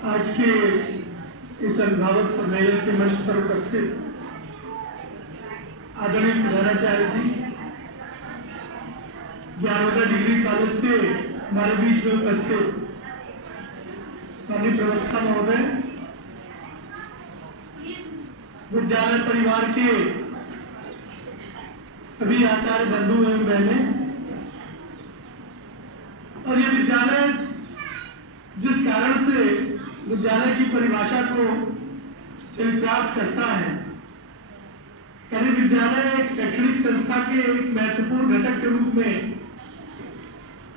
आज के इस अभिभावक सम्मेलन के मंच पर उपस्थित आदरणीय प्रधानाचार्य जी, ज्ञानोदय डिग्री कॉलेज से हमारे बीच में उपस्थित माननीय प्रवक्ता महोदय, विद्यालय परिवार के सभी आचार्य बंधु एवं बहनें, और ये विद्यालय जिस कारण से विद्यालय की परिभाषा को चरितार्थ करता है, यानी विद्यालय एक शैक्षणिक संस्था के एक महत्वपूर्ण घटक के रूप में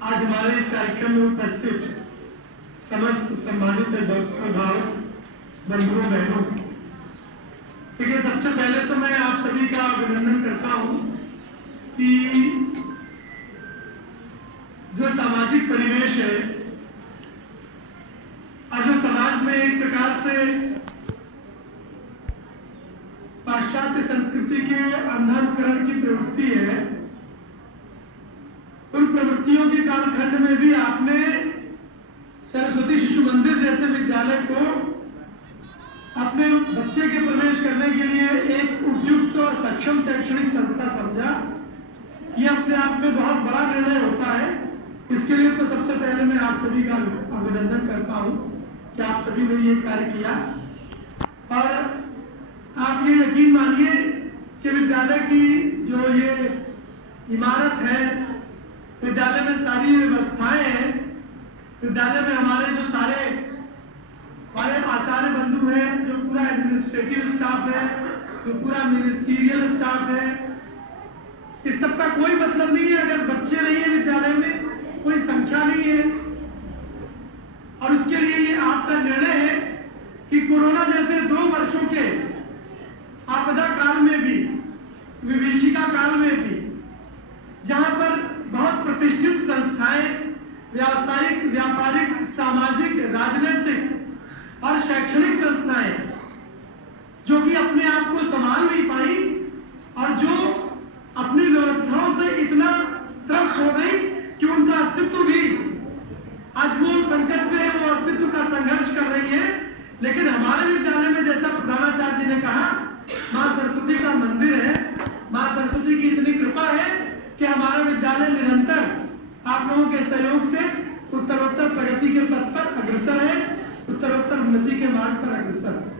आज हमारे इस कार्यक्रम में उपस्थित समस्त सम्मानित अभिभावक बंधुओं बहनों, देखिए सबसे पहले तो मैं आप सभी का अभिनंदन करता हूं कि जो सामाजिक परिवेश है और जो समाज में एक प्रकार से पाश्चात्य संस्कृति के अंधानुकरण की प्रवृत्ति है, उन प्रवृत्तियों के कालखंड में भी आपने सरस्वती शिशु मंदिर जैसे विद्यालय को अपने बच्चे के प्रवेश करने के लिए एक उपयुक्त और सक्षम शैक्षणिक संस्था समझा। यह अपने आप में बहुत बड़ा निर्णय होता है। इसके लिए तो सबसे पहले मैं आप सभी का अभिनंदन करता हूं कि आप सभी ने ये कार्य किया। और आप ये यकीन मानिए कि विद्यालय की जो ये इमारत है, विद्यालय में सारी व्यवस्थाएं हैं, विद्यालय में हमारे जो सारे आचार्य बंधु हैं, जो पूरा एडमिनिस्ट्रेटिव स्टाफ है, जो पूरा मिनिस्टीरियल स्टाफ है, इस सब का कोई मतलब नहीं है अगर बच्चे नहीं है विद्यालय में, कोई संख्या नहीं है। और उसके लिए ये आपका निर्णय है कि कोरोना जैसे 2 वर्षों के आपदा काल में भी, विभीषिका काल में भी, जहां पर बहुत प्रतिष्ठित संस्थाएं, व्यावसायिक, व्यापारिक, सामाजिक, राजनीतिक और शैक्षणिक संस्थाएं जो कि अपने आप को संभाल नहीं पाई और जो अपनी व्यवस्थाओं से इतना त्रस्त हो गई कि उनका अस्तित्व भी आज वो संकट में है, वो अस्तित्व का संघर्ष कर रही है। लेकिन हमारे विद्यालय में जैसा प्रधानाचार्य जी ने कहा, मां सरस्वती का मंदिर है, मां सरस्वती की इतनी कृपा है कि हमारा विद्यालय निरंतर आप लोगों के सहयोग से उत्तरोत्तर प्रगति के पथ पर अग्रसर है, उत्तरोत्तर उन्नति के मार्ग पर अग्रसर है।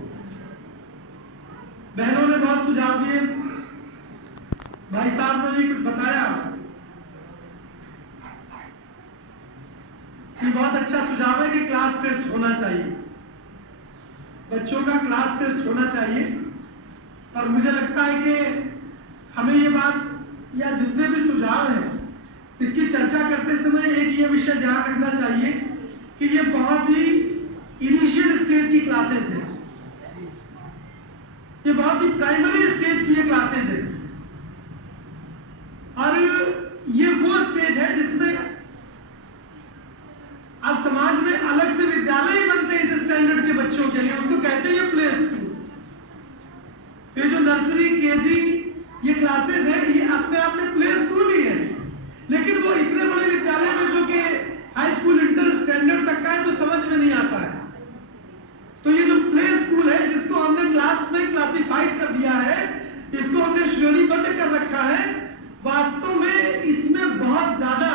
बहनों ने बहुत सुझाव दिए, भाई साहब ने भी कुछ बताया, ये बहुत अच्छा सुझाव है कि क्लास टेस्ट होना चाहिए, बच्चों का क्लास टेस्ट होना चाहिए। और मुझे लगता है कि हमें ये बात या जितने भी सुझाव हैं इसकी चर्चा करते समय एक ये विषय ध्यान रखना चाहिए कि ये बहुत ही इनिशियल स्टेज की क्लासेस है, ये बहुत ही प्राइमरी स्टेज की ये क्लासेस है। और ये वो स्टेज है जिसमें अब समाज में अलग से विद्यालय ही बनते हैं इस स्टैंडर्ड के बच्चों के लिए, उसको कहते हैं प्ले स्कूल। ये जो नर्सरी, केजी ये क्लासेस है, ये अपने आप में प्ले स्कूल ही है। लेकिन वो इतने बड़े विद्यालय में जो कि हाई स्कूल इंटर स्टैंडर्ड तक का है तो समझ में नहीं आता है। तो ये जो प्ले स्कूल है जिसको हमने क्लास में क्लासिफाइड कर दिया है, इसको हमने श्रेणीबद्ध कर रखा है, वास्तव में इसमें बहुत ज्यादा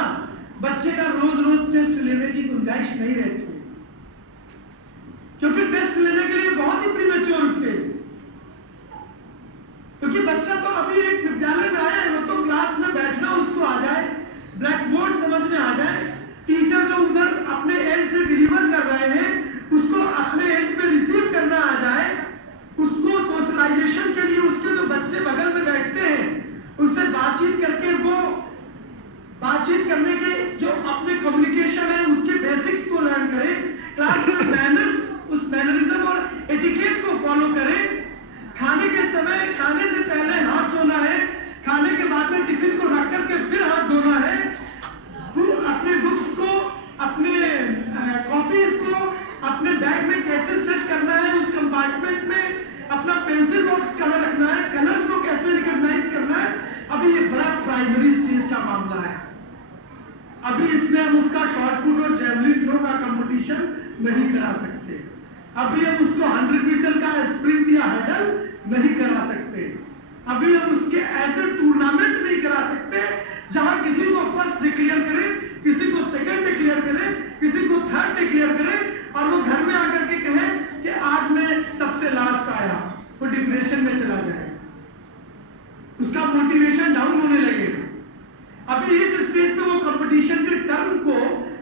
बच्चे का रोज रोज टेस्ट लेने की गुंजाइश नहीं रहती है, क्योंकि टेस्ट लेने के लिए बहुत ही प्रीमेच्योर स्टेज, क्योंकि बच्चा तो अभी एक विद्यालय में आया है, वो तो क्लास में बैठना उसको आ जाए, ब्लैक बोर्ड समझ में आ जाए, टीचर जो उधर अपने एंड से डिलीवर कर रहे हैं उसको अपने एंड पे रिसीव करना आ जाए, उसको सोशलाइजेशन के लिए उसके जो बच्चे बगल में बैठते हैं उनसे बातचीत करके वो बातचीत करने के जो अपने कम्युनिकेशन है उसके बेसिक्स को लर्न करें, क्लास में मैनर्स, उस मैनरिज्म और एटिकेट को फॉलो करें। खाने के समय, खाने से पहले हाथ धोना है, खाने के बाद में टिफिन को रख करके फिर हाथ धोना है, अपने बुक्स को, अपने कॉपीज को अपने बैग में कैसे सेट करना है, उस कंपार्टमेंट में अपना पेंसिल बॉक्स कलर रखना है, कलर्स को कैसे रिकॉग्नाइज करना है। अभी ये बड़ा प्राइमरी स्टेज का मामला है, अभी इसमें हम उसका शॉर्ट पुट और जैवलिन थ्रो का कंपटीशन नहीं करा सकते। अभी हम उसको 100 मीटर का स्प्रिंट या हर्डल नहीं करा सकते। अभी हम उसके ऐसे टूर्नामेंट नहीं करा सकते जहां किसी को फर्स्ट डिक्लेयर करें, किसी को सेकंड डिक्लेयर करें, किसी को थर्ड डिक्लेयर करें और वो घर में आकर के कहें कि आज मैं सबसे लास्ट आया। वो डिप्रेशन में चला जाए, उसका मोटिवेशन डाउन होने लगे। अभी इस स्टेज पे वो कंपटीशन के टर्म को,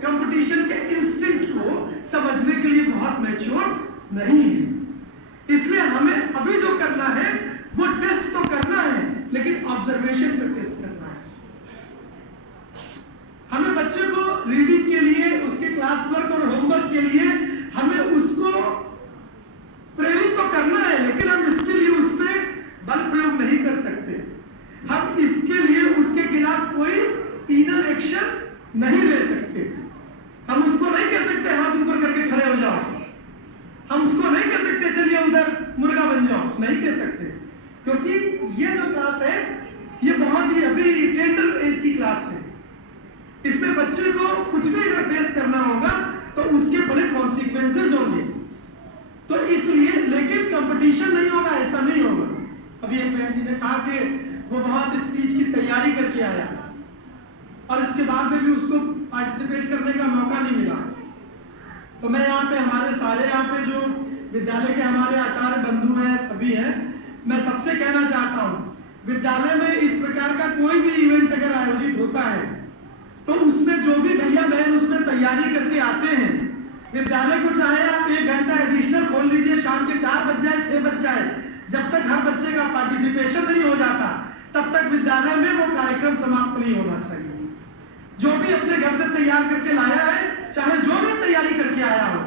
कंपटीशन के इंस्टिंक्ट को समझने के लिए बहुत मैच्योर नहीं है। इसलिए हमें अभी जो करना है वो टेस्ट तो करना है, लेकिन ऑब्जर्वेशन पे टेस्ट करना है। हमें बच्चे को रीडिंग के लिए, उसके क्लास वर्क और होमवर्क के लिए हमें उसको प्रेरित तो करना है, लेकिन हम इसके लिए उस पर बल प्रयोग नहीं कर सकते। हम इसके लिए उसके खिलाफ कोई पीनल एक्शन नहीं ले सकते। हम उसको नहीं कह सकते हाथ ऊपर करके खड़े हो जाओ, हम उसको नहीं कह सकते चलिए उधर मुर्गा बन जाओ, नहीं कह सकते, क्योंकि ये जो क्लास है ये बहुत ही अभी टेंडर एज की क्लास है। इसमें बच्चे को कुछ भी अगर फेस करना होगा तो उसके बड़े कॉन्सिक्वेंसेज होंगे। तो इसलिए, लेकिन कंपटीशन नहीं होगा, ऐसा नहीं होगा। अभी एक बहन जी ने कहा कि वो बहुत स्पीच की तैयारी करके आया और इसके बाद में भी उसको पार्टिसिपेट करने का मौका नहीं मिला। तो मैं यहाँ पे, हमारे सारे यहाँ पे जो विद्यालय के हमारे आचार्य बंधु हैं, सभी हैं, मैं सबसे कहना चाहता हूँ, विद्यालय में इस प्रकार का कोई भी इवेंट अगर आयोजित होता है तो उसमें जो भी भैया बहन उसमें तैयारी करके आते हैं, विद्यालय को चाहे आप 1 घंटा एडिशनल खोल लीजिए, शाम के 4 बज जाए, 6 बज जाए, जब तक हर बच्चे का पार्टिसिपेशन नहीं हो जाता तब तक विद्यालय में वो कार्यक्रम समाप्त नहीं होना चाहिए। जो भी अपने घर से तैयार करके लाया है, चाहे जो भी तैयारी करके आया हो,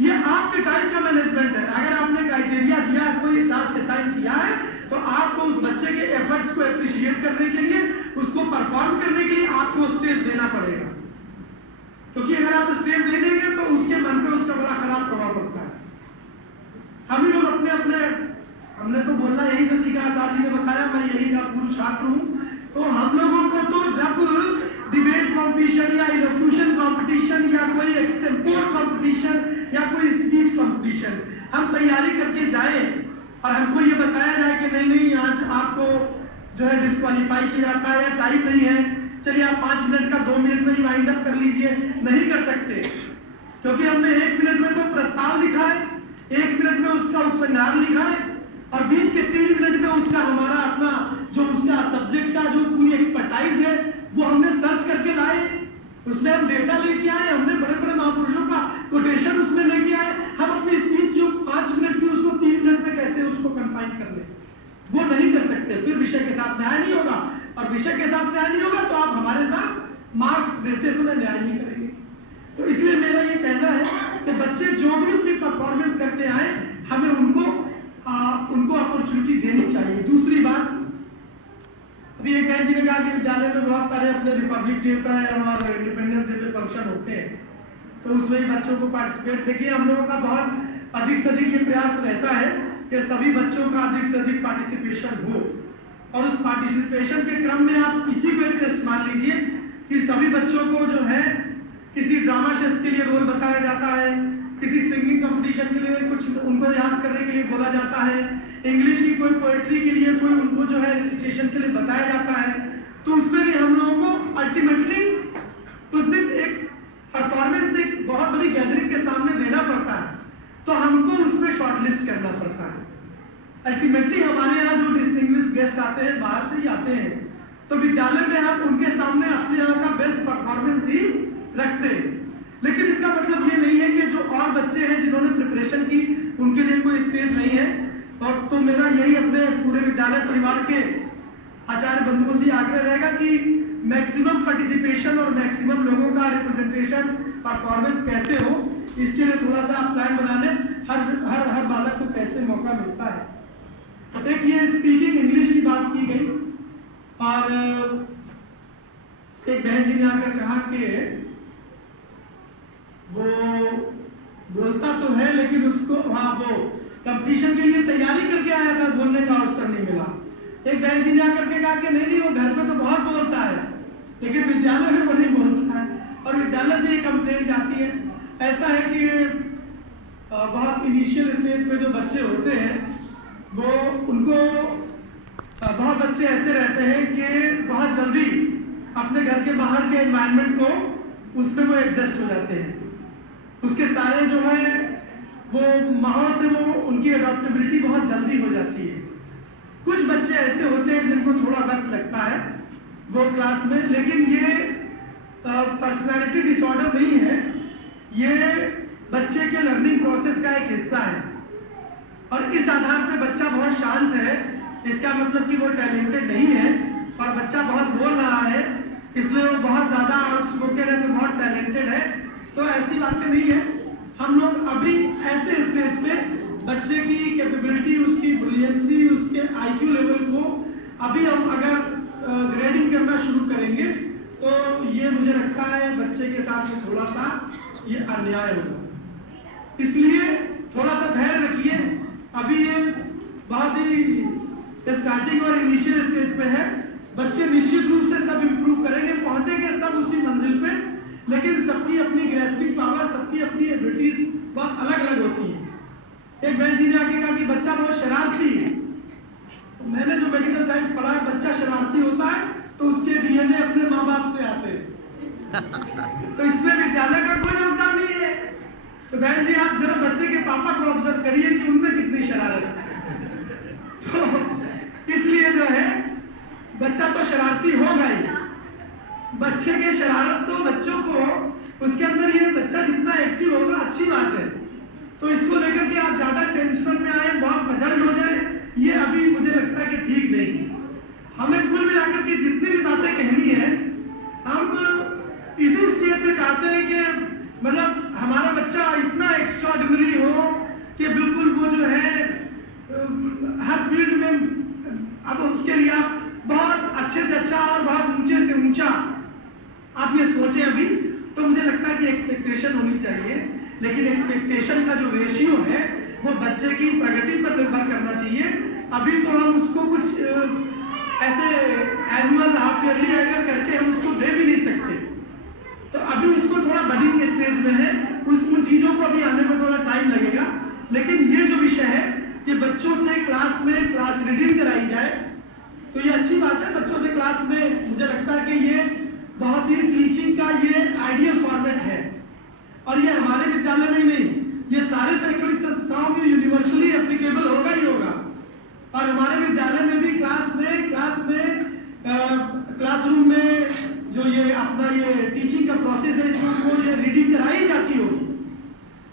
ये आपके टाइम का मैनेजमेंट है। अगर आपने क्राइटेरिया दिया है, कोई टास्क असाइन किया है, तो आपको उस बच्चे के एफर्ट्स को एप्रिशिएट करने के लिए, उसको परफॉर्म करने के लिए आपको स्टेज देना पड़ेगा। क्योंकि अगर आप स्टेज दे देंगे तो उसके मन पे उसका बड़ा खराब प्रभाव पड़ता है। हम ही लोग अपने अपने, हमने तो बोलना यही से सीखा, आचार्य जी ने बताया, मैं यही का पूर्व छात्र हूँ। तो हम लोगों को तो जब डिबेट कंपटीशन या इलोक्यूशन कंपटीशन या कोई एक्सटेम्पोर कंपटीशन या कोई स्पीच कंपटीशन हम तैयारी करके जाए और हमको ये बताया जाए कि नहीं नहीं आज आपको जो है डिस्क्वालीफाई किया जाता है या टाइम नहीं है, चलिए आप 5 मिनट का 2 मिनट में ही वाइंड अप कर लीजिए, नहीं कर सकते। क्योंकि हमने 1 मिनट में तो प्रस्ताव लिखा है, 1 मिनट में उसका उपसंहार लिखा है और बीच के 3 मिनट में उसका हमारा अपना जो उसका सब्जेक्ट का जो पूरी एक्सपर्टाइज है वो हमने सर्च करके लाए, उसमें हम डेटा लेके आए, हमने बड़े बड़े महापुरुषों का कोटेशन उसमें लेके आए। हम अपनी स्पीच जो 5 मिनट की उसको 3 मिनट में कैसे उसको कंफाइन कर ले, वो नहीं कर सकते। फिर विषय के साथ न्याय नहीं होगा और विषय के साथ न्याय नहीं होगा तो आप हमारे साथ मार्क्स देते समय न्याय नहीं करेंगे। तो इसलिए मेरा ये कहना है कि बच्चे जो भी अपनी परफॉर्मेंस करके आए, हमें उनको अपॉर्चुनिटी देनी चाहिए। दूसरी बात, अभी एक बहन जी ने कहा कि विद्यालय में बहुत सारे अपने रिपब्लिक डे पर और इंडिपेंडेंस डे पे फंक्शन होते हैं, तो उसमें ही बच्चों को पार्टिसिपेट। देखिए, हम लोगों का बहुत अधिक से अधिक ये प्रयास रहता है कि सभी बच्चों का अधिक से अधिक पार्टिसिपेशन हो, और उस पार्टिसिपेशन के क्रम में आप किसी को एक टेस्ट मान लीजिए कि सभी बच्चों को जो है किसी ड्रामा टेस्ट के लिए रोल बताया जाता है, किसी सिंगिंग कंपटीशन के लिए कुछ उनको याद करने के लिए बोला जाता है, इंग्लिश की कोई पोएट्री के लिए कोई उनको जो है रिसिटेशन के लिए बताया जाता है। तो उसमें भी हम लोगों को अल्टीमेटली उस दिन एक परफॉर्मेंस एक बहुत बड़ी गैदरिंग के सामने देना पड़ता है, तो हमको उसमें शॉर्टलिस्ट करना पड़ता है। अल्टीमेटली हमारे यहाँ जो डिस्टिंग्विश्ड गेस्ट आते हैं, बाहर से ही आते हैं, तो विद्यालय में हम उनके सामने अपने यहाँ का बेस्ट परफॉर्मेंस ही रखते हैं। लेकिन इसका मतलब ये नहीं है कि जो और बच्चे हैं जिन्होंने प्रिपरेशन की उनके लिए कोई स्टेज नहीं है। और तो मेरा यही अपने पूरे विद्यालय परिवार के आचार्य बंधुओं से आग्रह रहेगा कि मैक्सिमम पार्टिसिपेशन और मैक्सिमम लोगों का रिप्रेजेंटेशन परफॉर्मेंस कैसे हो, इसके लिए थोड़ा सा आप प्लान बना लें। हर बालक को कैसे मौका मिलता है। एक ये स्पीकिंग इंग्लिश की बात की गई और एक बहन जी ने आकर कहा कि वो बोलता तो है लेकिन उसको वहां वो कंपटीशन के लिए तैयारी करके आया था, बोलने का अवसर नहीं मिला। एक बहन जी ने आकर के कहा कि नहीं वो घर पे तो बहुत बोलता है लेकिन विद्यालय में वो नहीं बोलता है, और विद्यालय से ये कंप्लेंट जाती है। ऐसा है कि बहुत बहुत इनिशियल स्टेज पे जो बच्चे होते हैं वो उनको बहुत बच्चे ऐसे रहते हैं कि बहुत जल्दी अपने घर के बाहर के एनवायरनमेंट को उस पर वो एडजस्ट हो जाते हैं। उसके सारे जो है वो माहौल से वो उनकी अडॉप्टेबिलिटी बहुत जल्दी हो जाती है। कुछ बच्चे ऐसे होते हैं जिनको थोड़ा वक्त लगता है वो क्लास में, लेकिन ये पर्सनालिटी डिसऑर्डर नहीं है, ये बच्चे के लर्निंग प्रोसेस का एक हिस्सा है। और इस आधार पे बच्चा बहुत शांत है, इसका मतलब कि वो टैलेंटेड नहीं है, और बच्चा बहुत बोल रहा है इसलिए वो बहुत ज्यादा आउटस्पोकन है तो बहुत टैलेंटेड है, तो ऐसी बातें नहीं है। हम लोग अभी ऐसे स्टेज पे बच्चे की कैपेबिलिटी, उसकी ब्रिलियंसी, उसके आईक्यू लेवल को अभी हम अगर ग्रेडिंग करना शुरू करेंगे तो ये मुझे लगता है बच्चे के साथ में थोड़ा सा ये अन्याय होगा। इसलिए थोड़ा सा धैर्य रखिए, अभी ये बहुत ही स्टार्टिंग और इनिशियल स्टेज पे है। बच्चे निश्चित रूप से सब इंप्रूव करेंगे, पहुंचेंगे सब उसी मंजिल पे, लेकिन सबकी अपनी ग्रेस्पिंग पावर, सबकी अपनी एबिलिटीज बहुत अलग अलग होती है। एक बहन जी ने आके कहा कि बच्चा बहुत शरारती है, तो मैंने जो मेडिकल साइंस पढ़ा है, बच्चा शरारती होता है तो उसके डीएनए अपने माँ बाप से आते हैं, तो इसमें विद्यालय का कोई योगदान नहीं है। तो बहन जी आप जरा बच्चे के पापा को ऑब्जर्व करिए कि उनमें कितनी शरारत है। तो इसलिए जो है बच्चा तो शरारती होगा ही, बच्चे के शरारत तो बच्चों को उसके अंदर, ये बच्चा जितना एक्टिव होगा अच्छी बात है, तो इसको लेकर के आप ज्यादा टेंशन में आए, बहुत पजल हो जाए, ये अभी मुझे लगता है कि ठीक नहीं। हमें कुल मिलाकर के जितनी भी बातें कहनी है, हम इसी स्टेज पे चाहते हैं कि मतलब हमारा बच्चा इतना एक्स्ट्राऑर्डिनरी हो कि बिल्कुल वो जो है हर फील्ड में, अब उसके लिए आप बहुत अच्छे से अच्छा और बहुत ऊंचे से ऊंचा आप ये सोचें अभी, तो मुझे लगता है कि एक्सपेक्टेशन होनी चाहिए, लेकिन एक्सपेक्टेशन का जो रेशियो है वो बच्चे की प्रगति पर निर्भर करना चाहिए। अभी तो हम उसको कुछ ऐसे एनुअल हाफ ईयरली अगर करके हम उसको दे भी नहीं सकते, तो अभी उसको थोड़ा बडिंग स्टेज में है, उन चीजों को अभी आने में थोड़ा टाइम लगेगा। लेकिन ये जो विषय है कि बच्चों से क्लास में क्लास रीडिंग कराई जाए, तो ये अच्छी बात है। बच्चों से क्लास में मुझे लगता है कि ये बहुत ही टीचिंग का ये आइडियल फॉर्मेट है, और ये हमारे विद्यालय में ही नहीं, ये सारे शैक्षणिक संस्थाओं में यूनिवर्सली एप्लीकेबल होगा ही होगा। और हमारे विद्यालय में भी क्लासरूम में जो ये अपना ये टीचिंग का प्रोसेस है, इसको ये रीडिंग कराई जाती होगी।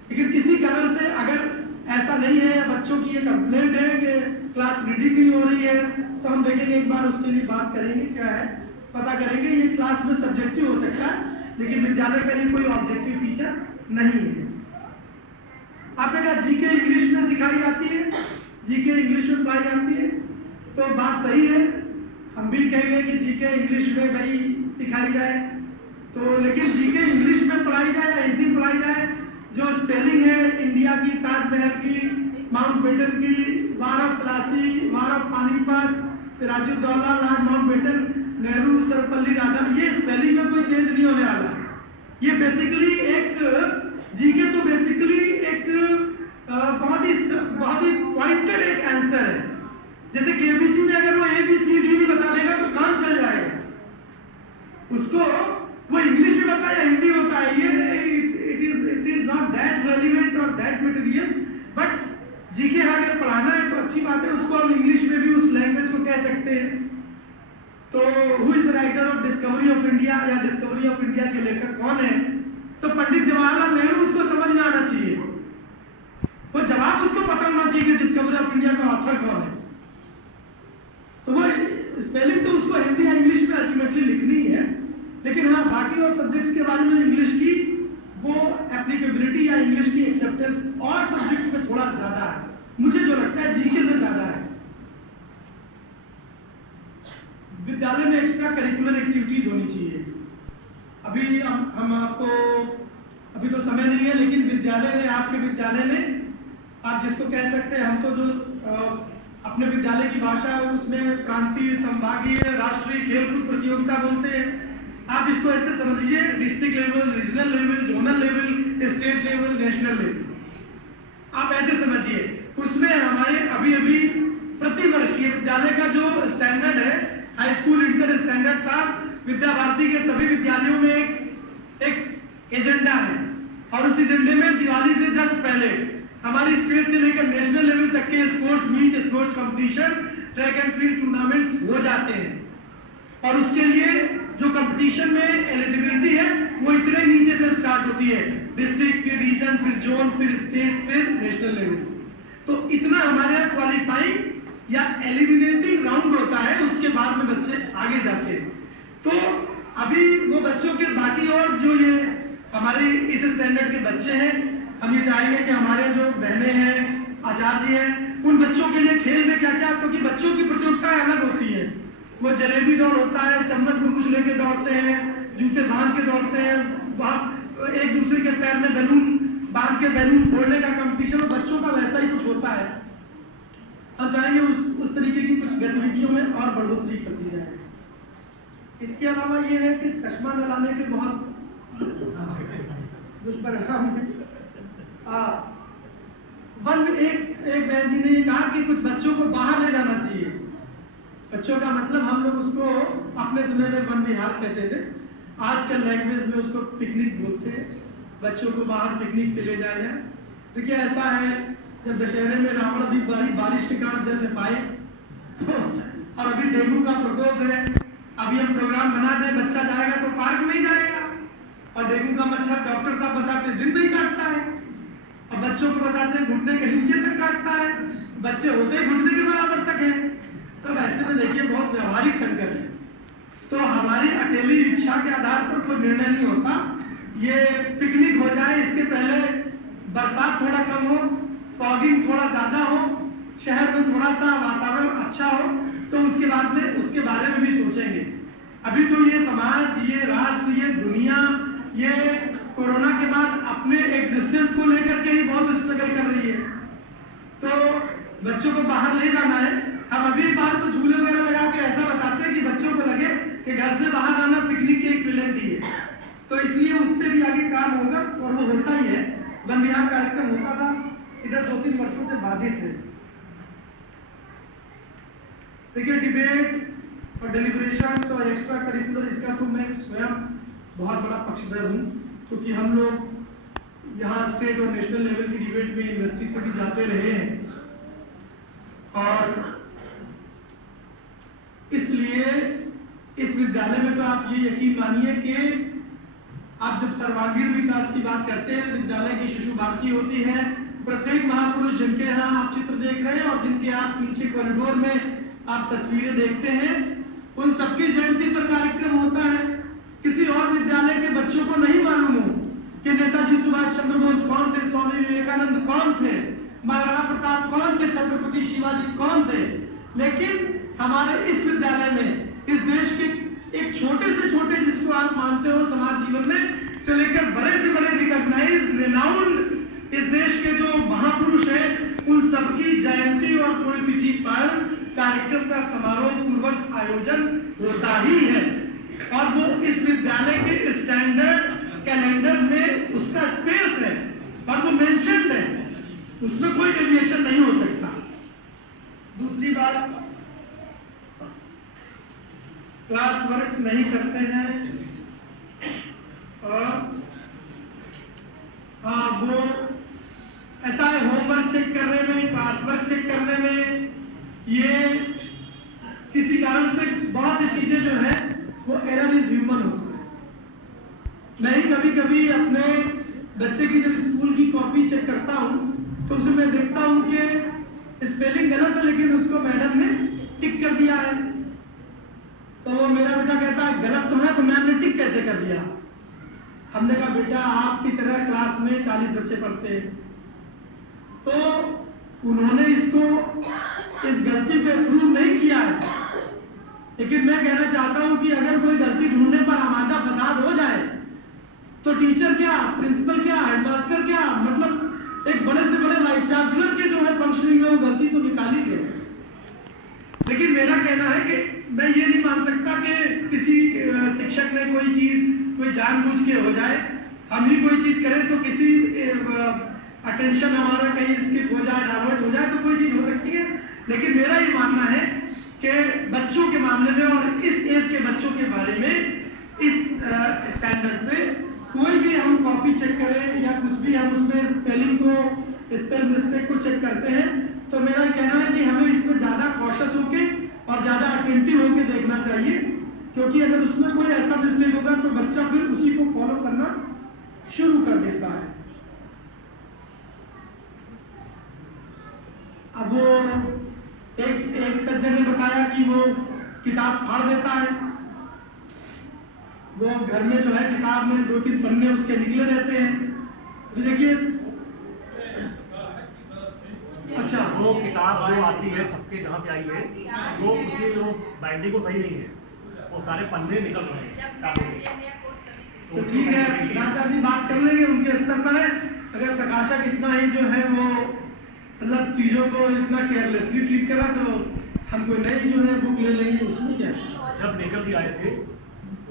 लेकिन किसी कारण से अगर ऐसा नहीं है, या बच्चों की ये कंप्लेंट है कि क्लास रीडिंग नहीं हो रही है, तो हम देखेंगे, एक बार उसके लिए बात करेंगे, क्या है पता करेंगे। ये क्लास में सब्जेक्टिव हो सकता है, लेकिन विद्यालय का ये कोई ऑब्जेक्टिव फीचर नहीं है। आपने कहा जीके इंग्लिश में सिखाई जाती है, जीके इंग्लिश में पढ़ाई जाती है, तो बात सही है, हम भी कहेंगे कि जीके इंग्लिश में भाई सिखाई जाए, तो लेकिन जीके इंग्लिश में पढ़ाई जाए या हिंदी में पढ़ाई जाए, जो स्पेलिंग है इंडिया की, ताजमहल की, माउंटबेटन की, war of Plassey, war of Panipat, Sirajuddaula, Lord Mountbatten, Nehru, Sarvepalli Radhakrishnan, ये स्पेलिंग में कोई चेंज नहीं होने वाला। ये बेसिकली एक जीके तो बेसिकली एक बहुत ही पॉइंटेड एक आंसर है। जैसे केबीसी में अगर वो ABCD भी बता देगा तो काम चल जाएगा, उसको वो इंग्लिश में बताए या हिंदी में बताए, ये it is not that relevant और दैट मटेरियल। बट जीके अगर पढ़ाना है तो अच्छी बात है, उसको हम इंग्लिश में भी उस लैंग्वेज को कह सकते हैं। तो who is the writer of discovery of India, या डिस्कवरी ऑफ इंडिया के लेखक कौन है, तो पंडित जवाहरलाल नेहरू, उसको समझ में आना चाहिए, वो जवाब उसको पता होना चाहिए कि डिस्कवरी ऑफ इंडिया का ऑथर कौन है। तो वो स्पेलिंग तो उसको हिंदी या इंग्लिश में अल्टीमेटली लिखनी है, लेकिन हाँ बाकी और सब्जेक्ट्स के बारे में इंग्लिश की वो एप्लीकेबिलिटी या इंग्लिश की एक्सेप्टेंस और सब्जेक्ट्स में थोड़ा ज्यादा है, मुझे जो लगता है जीके से ज्यादा है। विद्यालय में एक्स्ट्रा करिकुलर एक्टिविटीज होनी चाहिए। अभी हम आपको, अभी तो समय नहीं है, लेकिन विद्यालय ने, आपके विद्यालय ने, आप जिसको कह सकते हैं, हम तो जो अपने विद्यालय की भाषा है उसमें प्रांतीय, संभागीय, राष्ट्रीय खेलकूद प्रतियोगिता बोलते हैं। आप इसको ऐसे समझिए, district level, regional level, zonal level, state level, national level. आप ऐसे समझिए, उसमें हमारे अभी अभी प्रतिवर्ष ये विद्यालय का जो स्टैंडर्ड है, हाई स्कूल इंटर स्टैंडर्ड का विद्या भारती के सभी विद्यालयों में एक एजेंडा है, और उस एजेंडे में दिवाली से जस्ट पहले हमारी स्टेट से लेकर नेशनल लेवल तक के sports meet, sports competition, track and field tournaments हो जाते हैं। और उसके लिए जो कंपटीशन में एलिजिबिलिटी है वो इतने नीचे से स्टार्ट होती है, डिस्ट्रिक्ट, फिर रीजन, फिर जोन, फिर स्टेट, फिर नेशनल लेवल। तो इतना हमारे यहाँ क्वालिफाइंग या एलिमिनेटिंग राउंड होता है, उसके बाद में बच्चे आगे जाते हैं। तो अभी वो बच्चों के बाकी और जो ये हमारे इस स्टैंडर्ड के बच्चे हैं, हम ये चाहेंगे कि हमारे जो बहनें हैं, आचार्य जी हैं, उन बच्चों के लिए खेल में क्या क्या, क्योंकि बच्चों की प्रतियोगिताएं अलग होती है। वो जलेबी दौड़ होता है, चम्मच में कुछ लेके दौड़ते हैं, जूते बांध के दौड़ते हैं, वहाँ एक दूसरे के पैर में बैलून बांध के बैलून फोड़ने का कंपटीशन, बच्चों का वैसा ही कुछ होता है। हम चाहेंगे उस तरीके की कुछ गतिविधियों में और बढ़ोतरी कर दी जाए। इसके अलावा ये है कि चश्मा न लाने के बहुत दुष्परिणाम है। एक बहन जी ने ये कहा कि कुछ बच्चों को बाहर ले जाना चाहिए। बच्चों का मतलब हम लोग उसको अपने समय में वन विहार कहते थे, आजकल लैंग्वेज में उसको पिकनिक बोलते हैं। बच्चों को बाहर पिकनिक पे ले जाया जाए। देखिए ऐसा है, जब दशहरे में रावण भी बारिश के कारण जल नहीं पाए, तो और अभी डेंगू का प्रकोप है, अभी हम प्रोग्राम बना दें, बच्चा जाएगा तो पार्क में ही जाएगा, और डेंगू का मच्छर डॉक्टर साहब बताते दिन नहीं काटता है, और बच्चों को बताते हैं घुटने के नीचे तक काटता है, बच्चे होते ही घुटने के बराबर तक है। तो ऐसे में देखिए बहुत व्यवहारिक संकट है। तो हमारी अकेली इच्छा के आधार पर कोई निर्णय नहीं होता। ये पिकनिक हो जाए, इसके पहले बरसात थोड़ा कम हो, फॉगिंग थोड़ा ज्यादा हो, शहर में थोड़ा सा वातावरण अच्छा हो, तो उसके बाद में उसके बारे में भी सोचेंगे। अभी तो ये समाज, ये राष्ट्र, ये दुनिया, ये कोरोना के बाद अपने एग्जिस्टेंस को लेकर के ही बहुत स्ट्रगल कर रही है। तो बच्चों को बाहर ले जाना है। हम अभी बार तो झूले वगैरह लगा के ऐसा बताते हैं कि बच्चों को लगे कि घर से बाहर आना पिकनिक की इक्विवेलेंट है। तो इसलिए उससे भी आगे काम होगा, और वो होता ही है। वन विहार कार्यक्रम होता था, इधर 2-3 वर्षों से बाधित है। देखिए डिबेट और डेलिब्रेशन और एक्स्ट्रा करिकुलर, इसका तो मैं स्वयं बहुत बड़ा पक्षधर हूँ, क्योंकि हम लोग यहाँ स्टेट और नेशनल लेवल की डिबेट में यूनिवर्सिटी से भी जाते रहे हैं। और इसलिए इस विद्यालय में तो आप ये यकीन मानिए कि आप जब सर्वांगीण विकास की बात करते हैं, विद्यालय की शिशु भारती होती है। प्रत्येक महापुरुष जिनके यहाँ आप चित्र देख रहे हैं और जिनके आप नीचे कॉरिडोर में आप तस्वीरें देखते हैं, उन सबकी जयंती पर कार्यक्रम होता है। किसी और विद्यालय के बच्चों को नहीं मालूम हो कि नेताजी सुभाष चंद्र बोस कौन थे, स्वामी विवेकानंद कौन थे, महाराणा प्रताप कौन थे, छत्रपति शिवाजी कौन थे। लेकिन हमारे इस विद्यालय में इस देश के एक छोटे से छोटे, जिसको आप मानते हो समाज जीवन में, से लेकर बड़े से बड़े रिकॉग्नाइज्ड, रिनाउंड इस देश के जो महापुरुष हैं, उन सबकी जयंती और पुण्यतिथि पर कार्यक्रम का समारोह पूर्वक आयोजन होता ही है। और वो इस विद्यालय के स्टैंडर्ड कैलेंडर में उसका स्पेस है और वो मेंशन्ड है, उसमें कोई डेविएशन नहीं हो सकता। दूसरी बात, क्लास वर्क नहीं करते हैं, और वो ऐसा है, होमवर्क चेक करने में, क्लास वर्क चेक करने में, ये किसी कारण से बहुत सी चीजें जो है वो एरर इज ह्यूमन होता है। मैं ही कभी कभी अपने बच्चे की जब स्कूल की कॉपी चेक करता हूँ तो उसमें मैं देखता हूँ कि स्पेलिंग गलत है, लेकिन उसको मैडम ने टिक कर दिया है। तो वो मेरा बेटा कहता है गलत तो है, तो मैम ने टिक कैसे कर दिया। हमने कहा बेटा आपकी तरह क्लास में 40 बच्चे पढ़ते हैं, तो उन्होंने इसको इस गलती पे अप्रूव नहीं किया है। लेकिन मैं कहना चाहता हूं कि अगर कोई गलती ढूंढने पर आमादा फसाद हो जाए तो टीचर क्या, प्रिंसिपल क्या, हेडमास्टर क्या, मतलब एक बड़े से बड़े वाइस चांसलर के जो है फंक्शनिंग में वो गलती तो निकाली गई। लेकिन मेरा कहना है कि मैं ये नहीं मान सकता कि किसी शिक्षक ने कोई चीज कोई जानबूझ के हो जाए। हम ही कोई चीज करें तो किसी अटेंशन हमारा कहीं स्किप हो जाए, डाइवर्ट हो जाए तो कोई चीज हो सकती है। लेकिन मेरा ये मानना है कि बच्चों के मामले में और इस एज के बच्चों के बारे में इस स्टैंडर्ड पे कोई भी हम कॉपी चेक करें या कुछ भी हम उसमें स्पेलिंग को, स्पेल मिस्टेक को चेक करते हैं, तो मेरा कहना है कि हमें इसमें ज्यादा कॉशियस होके और ज्यादा अटेंटिव होके देखना चाहिए, क्योंकि अगर उसमें कोई ऐसा मिस्टेक होगा तो बच्चा फिर उसी को फॉलो करना शुरू कर देता है। अब वो एक सज्जन ने बताया कि वो किताब फाड़ देता है, वो घर में जो है किताब में 2-3 पन्ने उसके निकले रहते हैं। तो देखिए, अच्छा, वो किताब जो आती है छपके जहाँ पे आई है, वो उसकी जो बाइंडिंग को सही नहीं है, वो सारे पन्ने निकल रहे हैं। तो ठीक है, राजा जी बात कर लेंगे उनके स्तर पर है। अगर प्रकाशक इतना ही जो है वो मतलब चीजों को इतना केयरलेसली ट्रीट करा तो हम कोई नई जो है बुक ले लेंगे, उसमें क्या। जब लेकर के आए थे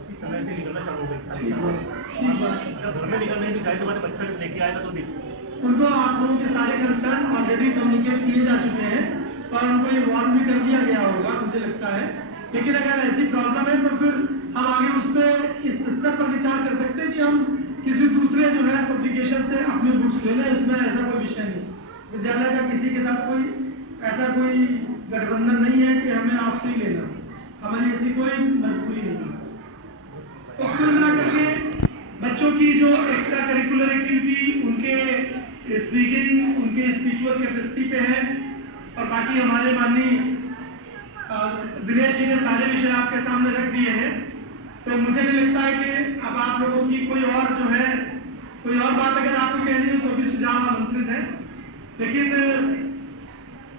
उसी समय से निकलना चालू हो गई। जब घर में निकलने की चाहिए तो मैंने बच्चा लेके आया था तो उनको आप लोगों के सारे कंसर्न ऑलरेडी कम्युनिकेट किए जा चुके हैं और उनको ये वार्न भी कर दिया गया होगा मुझे लगता है। लेकिन अगर ऐसी प्रॉब्लम है तो फिर हम आगे उस पर इस स्तर पर विचार कर सकते हैं कि हम किसी दूसरे जो है पब्लिकेशन से अपनी बुक्स ले लें, उसमें ऐसा कोई विषय नहीं। विद्यालय का किसी के साथ कोई ऐसा कोई गठबंधन नहीं है कि हमें आपसे ही लेना, हमारी ऐसी कोई मजबूरी नहीं है। तो कुल मिलाकर के बच्चों की जो एक्स्ट्रा करिकुलर एक्टिविटी, उनके स्पीकिंग, उनके स्पिरिचुअल कैपेसिटी पे है, और बाकी हमारे माननीय दिनेश जी ने सारे विषय आपके सामने रख दिए हैं। तो मुझे नहीं लगता है कि अब आप लोगों की कोई और जो है कोई और बात अगर आपको कहनी हो तो भी सुझाव आमंत्रित है। लेकिन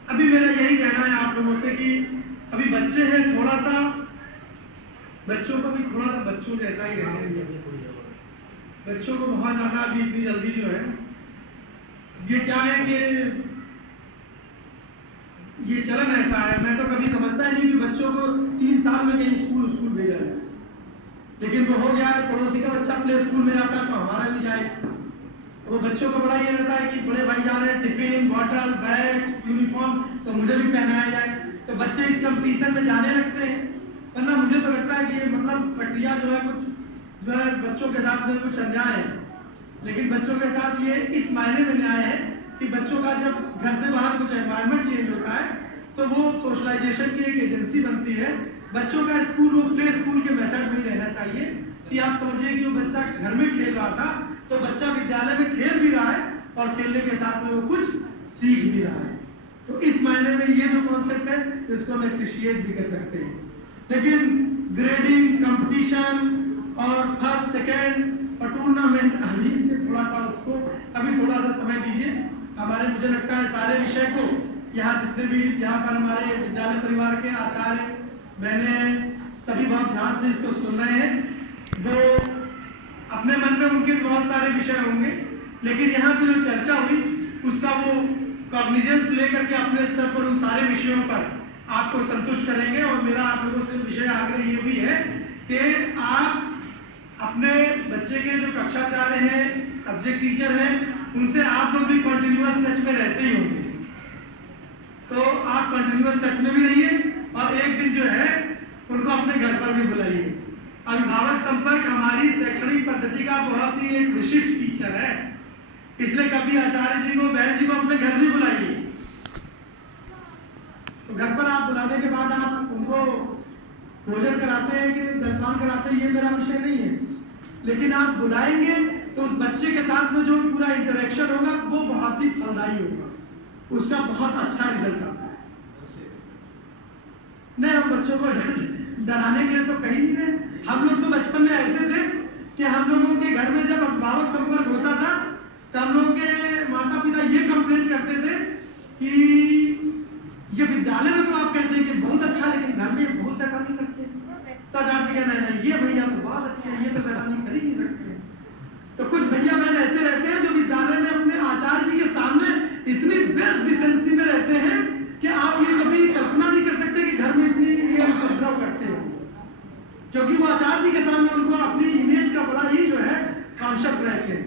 अभी मेरा यही कहना है आप लोगों से कि अभी बच्चे हैं, थोड़ा सा बच्चों को भी थोड़ा सा बच्चों जैसा ही रहने दिया। बच्चों को बहुत ज्यादा अभी इतनी जल्दी जो है ये क्या है कि ये चलन ऐसा है। मैं तो कभी समझता ही नहीं कि बच्चों को 3 साल में कहीं स्कूल भेजा है, लेकिन वो हो गया पड़ोसी का बच्चा प्ले स्कूल में जाता है तो हमारा भी जाए। वो बच्चों को बड़ा ये रहता है कि बड़े भाई जा रहे हैं, टिफिन, बॉटल, बैग, यूनिफॉर्म, तो मुझे भी पहनाया जाए। तो बच्चे इस कंपटीशन में जाने लगते हैं। वरना मुझे तो लगता है कि ये मतलब प्रक्रिया जो है कुछ जो है बच्चों के साथ में कुछ अन्याय है। लेकिन बच्चों के साथ ये इस मायने में न्याय है कि बच्चों का जब घर से बाहर कुछ एनवायरमेंट चेंज होता है तो वो सोशलाइजेशन की एक एजेंसी बनती है। बच्चों का स्कूल वो प्ले स्कूल के मेथड में रहना चाहिए कि आप समझिए कि वो बच्चा घर में खेल रहा था तो बच्चा विद्यालय में खेल भी रहा है और खेलने के साथ में वो कुछ सीख भी रहा है। तो इस मायने में ये जो कॉन्सेप्ट है इसको हम एप्रिशिएट भी कर सकते हैं। लेकिन ग्रेडिंग, कंपटीशन और फर्स्ट सेकेंड और टूर्नामेंट, अभी से थोड़ा सा उसको अभी थोड़ा सा समय दीजिए। हमारे मुझे लगता है सारे विषय को यहाँ जितने भी यहाँ पर हमारे विद्यालय परिवार के आचार्य बहने सभी बहुत ध्यान से इसको सुन रहे हैं। जो अपने मन में उनके बहुत सारे विषय होंगे, लेकिन यहाँ की जो चर्चा हुई उसका वो कॉग्निजेंस लेकर के अपने स्तर पर उन सारे विषयों पर आपको संतुष्ट करेंगे। और मेरा आप लोगों से विषय आग्रह ये भी है कि आप अपने बच्चे के जो कक्षाचार्य हैं, सब्जेक्ट टीचर हैं, उनसे आप लोग भी कंटिन्यूअस टच में रहते ही होंगे। तो आप कंटिन्यूअस टच में भी रहिए और एक दिन जो है उनको अपने घर पर भी बुलाइए। अभिभावक संपर्क हमारी शैक्षणिक पद्धति का बहुत ही एक विशिष्ट फीचर है, इसलिए कभी आचार्य जी को, बहन जी को अपने घर भी बुलाइए। तो घर पर आप बुलाने के बाद आप उनको भोजन कराते हैं कि जलपान कराते हैं, ये मेरा विषय नहीं है। लेकिन आप बुलाएंगे तो उस बच्चे के साथ में जो पूरा इंटरेक्शन होगा वो बहुत ही फलदायी होगा, उसका बहुत अच्छा रिजल्ट आता है। नहीं, हम बच्चों को डराने के लिए तो कहीं नहीं है। हम लोग तो बचपन में ऐसे थे कि हम लोगों के घर में जब अभिभावक संपर्क होता था तो हम लोग के माता पिता ये कंप्लेंट करते थे कि ये विद्यालय में तो आप कहते हैं कि बहुत अच्छा, लेकिन घर में बहुत शैतानी करते हैं। तो आचार्य जी कहना है ये भैया तो बहुत अच्छे हैं, ये तो शैतानी कर ही नहीं सकते। तो कुछ भैया बहन ऐसे रहते हैं जो विद्यालय में अपने आचार्य जी के सामने इतनी बेस्ट डिसेंसी में रहते हैं कि आप ये कभी कल्पना नहीं कर सकते कि घर में इतनी ये उपद्रव करते हो, क्योंकि वो आचार्य जी के सामने उनको अपनी इमेज का बड़ा ही जो है कॉन्शियस रहते हैं।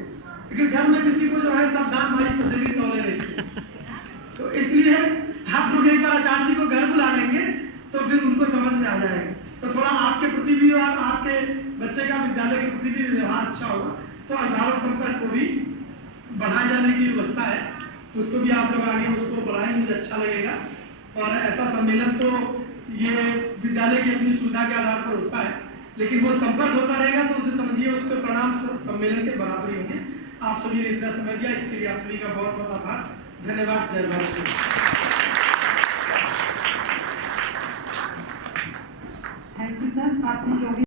लेकिन घर में किसी को जो है सावधान भाई जाएगा। तो थोड़ा आपके प्रति भी और आपके बच्चे का विद्यालय के प्रति भी व्यवहार अच्छा होगा, तो अभिभावक संपर्क को भी बढ़ाए जाने की व्यवस्था है, उसको भी आप लोग आगे उसको बढ़ाएंगे, मुझे अच्छा लगेगा। और ऐसा सम्मेलन तो ये विद्यालय की अपनी सुविधा के आधार पर होता है, लेकिन वो संपर्क होता रहेगा तो उसे समझिए उसके परिणाम सम्मेलन के बराबर ही होंगे। आप सभी ने इतना समय दिया, इसके लिए आप सभी का बहुत बहुत आभार, धन्यवाद। जय भारत। थैंक यू सर, आपने जो भी